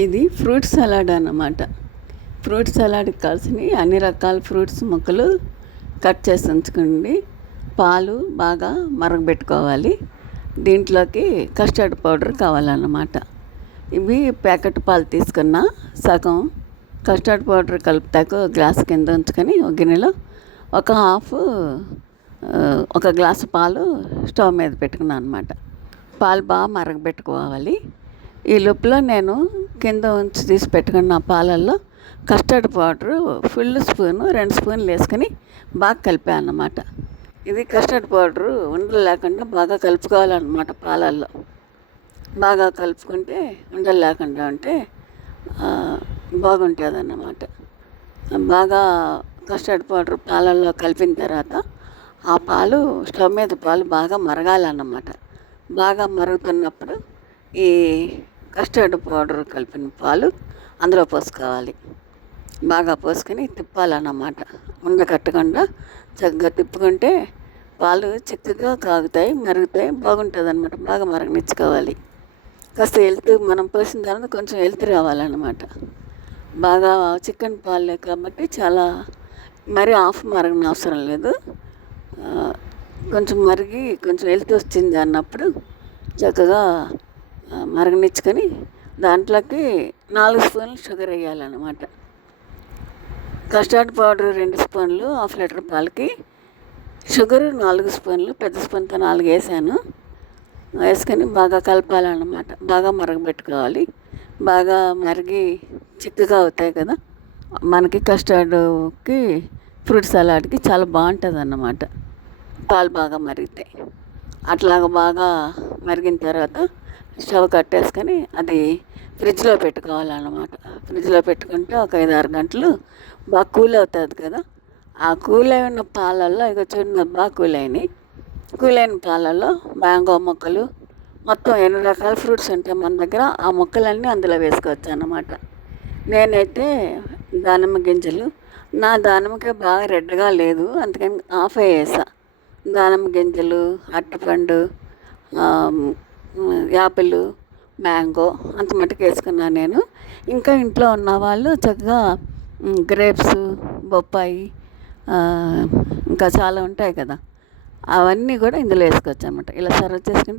ఇది fruit salad అన్నమాట. Fruit సలాడ్కి కావాల్సినవి అన్ని రకాల ఫ్రూట్స్ ముక్కలు కట్ చేసి ఉంచుకోండి. పాలు బాగా మరగబెట్టుకోవాలి. దీంట్లోకి కస్టర్డ్ పౌడర్ కావాలన్నమాట. ఇవి ప్యాకెట్ పాలు తీసుకున్న సగం కస్టర్డ్ పౌడర్ కలుపుతాకు గ్లాస్ కింద ఉంచుకొని ఒక గిన్నెలో ఒక గ్లాసు పాలు స్టవ్ మీద పెట్టుకున్నాను అనమాట. పాలు బాగా మరగబెట్టుకోవాలి. ఈ లోపల నేను కింద ఉంచి తీసి పెట్టుకున్న పాలల్లో కస్టర్డ్ పౌడరు ఫుల్ స్పూను 2 స్పూన్లు వేసుకొని బాగా కలిపాను అన్నమాట. ఇది కస్టర్డ్ పౌడరు ఉండలు లేకుండా బాగా కలుపుకోవాలన్నమాట. పాలల్లో బాగా కలుపుకుంటే ఉండలు లేకుండా ఉంటే బాగుంటుంది అన్నమాట. బాగా కస్టర్డ్ పౌడర్ పాలల్లో కలిపిన తర్వాత ఆ పాలు స్టవ్ మీద పాలు బాగా మరగాలన్నమాట. బాగా మరుగుతున్నప్పుడు ఈ కస్టర్డ్ పౌడర్ కలిపిన పాలు అందులో పోసుకోవాలి. బాగా పోసుకొని తిప్పాలన్నమాట. ఉండకట్టకుండా చక్కగా తిప్పుకుంటే పాలు చిక్కగా కాగుతాయి, మరుగుతాయి, బాగుంటుంది అనమాట. బాగా మరగనిచ్చుకోవాలి. కాస్త మనం పోసిన తర్వాత కొంచెం ఎలుతు రావాలన్నమాట. బాగా చికెన్ పాలే కాబట్టి చాలా మరీ మరగని అవసరం లేదు. కొంచెం మరిగి కొంచెం ఎలుతు వచ్చింది అన్నప్పుడు చక్కగా మరగనిచ్చుకొని దాంట్లోకి 4 స్పూన్లు షుగర్ వేయాలన్నమాట. కస్టర్డ్ పౌడర్ 2 స్పూన్లు, హాఫ్ లీటర్ పాలకి షుగర్ 4 స్పూన్లు, పెద్ద స్పూన్తో 4 వేసాను. వేసుకొని బాగా కలపాలన్నమాట. బాగా మరగబెట్టుకోవాలి. బాగా మరిగి చిక్కగా అవుతాయి కదా, మనకి కస్టర్డ్కి ఫ్రూట్ సలాడ్కి చాలా బాగుంటుంది అన్నమాట. పాలు బాగా మరుగుతాయి. అట్లాగా బాగా మరిగిన తర్వాత స్టవ్ కట్టేసుకొని అది ఫ్రిడ్జ్లో పెట్టుకోవాలన్నమాట. ఫ్రిడ్జ్లో పెట్టుకుంటే ఒక 5-6 గంటలు బాగా కూల్ అవుతుంది కదా. ఆ కూల్ అయిన పాలల్లో ఇక చూడండి బాగా కూలైన పాలల్లో మ్యాంగో ముక్కలు మొత్తం ఎన్ని రకాల ఫ్రూట్స్ ఉంటాయి మన దగ్గర, ఆ ముక్కలన్నీ అందులో వేసుకోవచ్చు అన్నమాట. నేనైతే దానిమ్మ గింజలు, నా దానిమ్మకాయ బాగా రెడ్గా లేదు, అందుకని హాఫ్ వేసా. దానిమ్మ గింజలు, అరటిపండు, యాపిల్, మ్యాంగో అంత మట్టుకు వేసుకున్నాను నేను. ఇంకా ఇంట్లో ఉన్న వాళ్ళు చక్కగా గ్రేప్స్, బొప్పాయి, ఇంకా చాలా ఉంటాయి కదా, అవన్నీ కూడా ఇందులో వేసుకోవచ్చు అనమాట. ఇలా సర్వ్ చేసుకుని